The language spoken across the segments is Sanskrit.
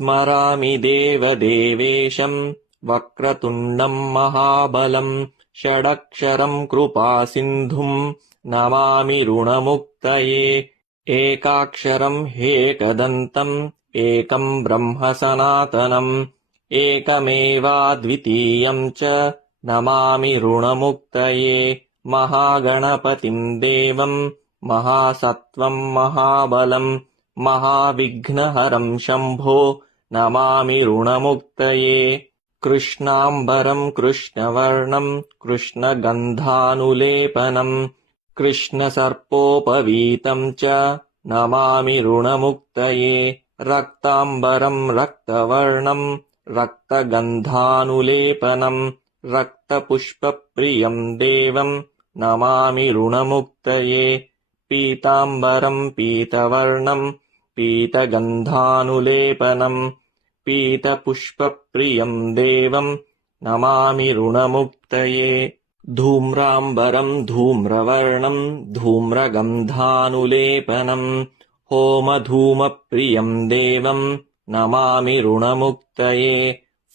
स्मरामि देवदेवेशं वक्रतुण्डं महाबलं षडक्षरं कृपासिन्धुं नमामि ऋणमुक्तये एकाक्षरं ह्येकदन्तम् एकं ब्रह्म सनातनम् एकमेवाद्वितीयं च नमामि ऋणमुक्तये महागणपतिं देवं महासत्त्वं महाबलं महाविघ्नहरं शम्भो नमामि ऋणमुक्तये कृष्णाम्बरं कृष्णवर्णं कृष्णगन्धानुलेपनं कृष्णसर्पोपवीतं च नमामि ऋणमुक्तये रक्ताम्बरं रक्तवर्णं रक्तगन्धानुलेपनं रक्तपुष्पप्रियं देवं नमामि ऋणमुक्तये पीताम्बरं पीतवर्णं पीतगन्धानुलेपनं पीतपुष्पप्रियं देवं नमामि ऋणमुक्तये धूम्राम्बरं धूम्रवर्णं धूम्रगन्धानुलेपनं होमधूमप्रियं देवं नमामि ऋणमुक्तये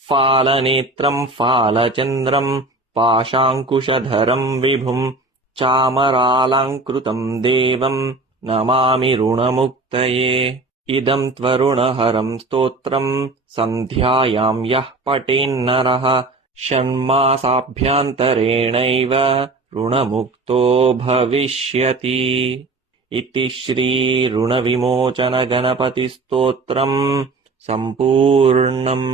फालनेत्रं फालचन्द्रं पाशाङ्कुशधरं विभुं चामरालङ्कृतं देवं नमामि ऋणमुक्तये इदं त्वरुणहरं स्तोत्रं सन्ध्यायां यः पठेन्नरः षण्मासाभ्यन्तरेणैव ऋणमुक्तो भविष्यति इति श्री ऋणविमोचन गणपतिस्तोत्रम् सम्पूर्णम्।